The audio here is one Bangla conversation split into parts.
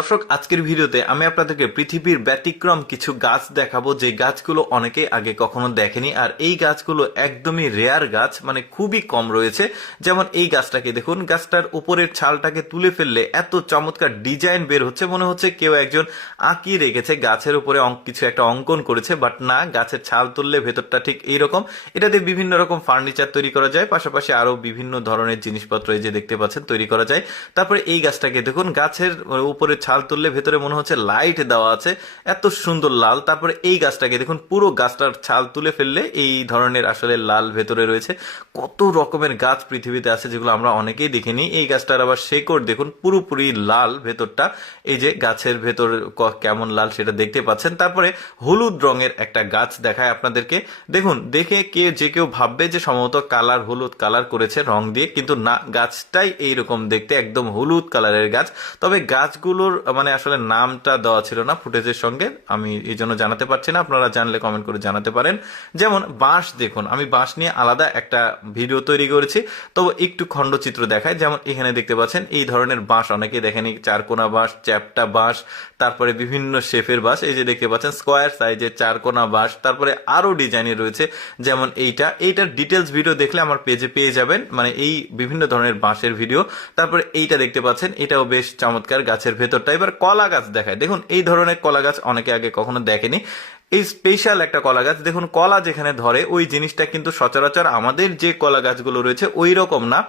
দর্শক, আজকের ভিডিওতে আমি আপনাদেরকে পৃথিবীর ব্যতিক্রম কিছু গাছ দেখাবো, যে গাছগুলো অনেকেই আগে কখনো দেখেনি। আর এই গাছগুলো একদমই রেয়ার গাছ, মানে খুবই কম রয়েছে। যেমন এই গাছটাকে দেখুন, গাছটার উপরের ছালটাকে তুলে ফেললে এত চমৎকার ডিজাইন বের হচ্ছে, মনে হচ্ছে কেউ একজন আঁকিয়ে রেখেছে, গাছের উপরে কিছু একটা অঙ্কন করেছে। বাট না, গাছের ছাল তুললে ভেতরটা ঠিক এইরকম। এটাতে বিভিন্ন রকম ফার্নিচার তৈরি করা যায়, পাশাপাশি আরো বিভিন্ন ধরনের জিনিসপত্র এই যে দেখতে পাচ্ছেন তৈরি করা যায়। তারপরে এই গাছটাকে দেখুন, গাছের উপরে ছাল তুললে ভেতরে মনে হচ্ছে লাইট দেওয়া আছে, এত সুন্দর লাল। তারপরে এই গাছটাকে দেখুন, পুরো গাছটার ছাল তুলে ফেললে এই ধরনের আসলে লাল ভেতরে রয়েছে। কত রকমের গাছ পৃথিবীতে আছে যেগুলো আমরা অনেকেই দেখিনি। এই গাছটার আবার শেকড় দেখুন, পুরোপুরি লাল ভেতরটা। এই যে গাছের ভেতর কেমন লাল সেটা দেখতে পাচ্ছেন। তারপরে হলুদ রঙের একটা গাছ দেখায় আপনাদেরকে। দেখুন, দেখে যে কেউ ভাববে যে সম্ভবত কালার হলুদ কালার করেছে রং দিয়ে, কিন্তু না, গাছটাই এইরকম দেখতে, একদম হলুদ কালারের গাছ। তবে গাছগুলোর মানে আসলে নামটা দেওয়া ছিল না ফুটেজের সঙ্গে, আমি এই জন্য জানাতে পারছি না। আপনারা জানলে কমেন্ট করে জানাতে পারেন। যেমন বাঁশ দেখুন, আমি বাঁশ নিয়ে আলাদা একটা ভিডিও তৈরি করেছি, তবে একটু খণ্ডচিত্র দেখায়। যেমন এখানে দেখতে পাচ্ছেন এই ধরনের বাঁশ অনেকেই দেখেনি, চারকোনা বাঁশ, চ্যাপ্টা বাঁশ, তারপরে বিভিন্ন শেপের বাঁশ। এই যে দেখতে পাচ্ছেন স্কোয়ার সাইজের চারকোনা বাঁশ, তারপরে আরো ডিজাইনের রয়েছে। যেমন এইটার ডিটেলস ভিডিও দেখলে আমার পেজে পেয়ে যাবেন, মানে এই বিভিন্ন ধরনের বাঁশের ভিডিও। তারপরে এইটা দেখতে পাচ্ছেন, এটাও বেশ চমৎকার গাছের ভেতরটা। এবার কলা গাছ দেখায়। দেখুন, এই ধরনের কলা গাছ অনেকে আগে কখনো দেখেনি। এই স্পেশাল একটা কলা গাছ দেখুন, কলা যেখানে ধরে ওই জিনিসটা কিন্তু সচরাচর আমাদের যে কলা গাছগুলো রয়েছে ওই রকম না,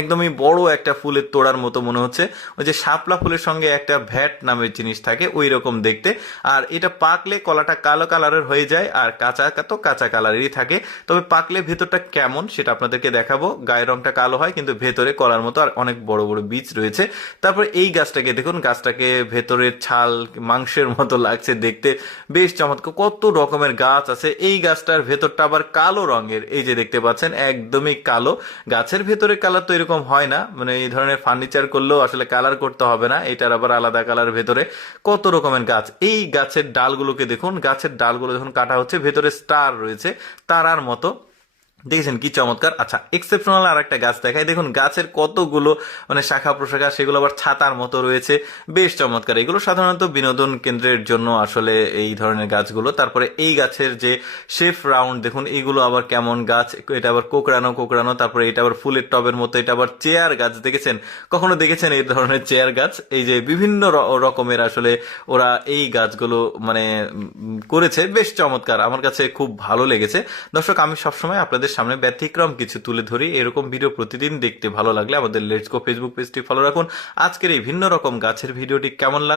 একদমই বড় একটা ফুলের তোড়ার মতো মনে হচ্ছে। ওই যে শাপলা ফুলের সঙ্গে একটা ভ্যাট নামের জিনিস থাকে ওই রকম দেখতে। আর এটা পাকলে কলাটা কালো কালারের হয়ে যায়, আর কাঁচা তো কাঁচা কালারেরই থাকে। তবে পাকলে ভেতরটা কেমন সেটা আপনাদেরকে দেখাবো। গায়ের রংটা কালো হয়, কিন্তু ভেতরে কলার মতো আর অনেক বড় বড় বীজ রয়েছে। তারপর এই গাছটাকে দেখুন, গাছটাকে ভেতরের ছাল মাংসের মতো লাগছে দেখতে, বেশ চমৎকার। কত রকমের গাছ আছে। এই গাছটার ভেতরটা আবার কালো রঙের, এই যে দেখতে পাচ্ছেন একদমই কালো। গাছের ভেতরে কালার তো এরকম হয় না, মানে এই ধরনের ফার্নিচার করলেও আসলে কালার করতে হবে না, এটার আবার আলাদা কালার ভেতরে। কত রকমের গাছ। এই গাছের ডালগুলোকে দেখুন, গাছের ডালগুলো যখন কাটা হচ্ছে ভেতরে স্টার রয়েছে, তারার মতো। দেখেছেন কি চমৎকার। আচ্ছা, এক্সেপশনাল আর একটা গাছ দেখায়। দেখুন, গাছের কতগুলো মানে শাখা প্রশাখা, সেগুলো আবার ছাতার মতো রয়েছে, বেশ চমৎকার। এগুলো সাধারণত বিনোদন কেন্দ্রের জন্য আসলে এই ধরনের গাছগুলো। তারপরে এই গাছের যে শেফ রাউন্ড দেখুন, এগুলো আবার কেমন গাছ, এটা আবার কোকড়ানো কোকড়ানো। তারপরে এটা আবার ফুলের টবের মতো, এটা আবার চেয়ার গাছ। দেখেছেন, কখনো দেখেছেন এই ধরনের চেয়ার গাছ? এই যে বিভিন্ন রকমের আসলে ওরা এই গাছগুলো মানে করেছে, বেশ চমৎকার। আমার কাছে খুব ভালো লেগেছে। দর্শক, আমি সবসময় আপনাদের সামনে ব্যতিক্রম কিছু তুলে ধরি। এরকম ভিডিও প্রতিদিন দেখতে ভালো লাগলে আমাদের লেটস গো ফেসবুক পেজটি ফলো রাখুন। আজকের এই ভিন্ন রকম গাছের ভিডিওটি কেমন লাগলো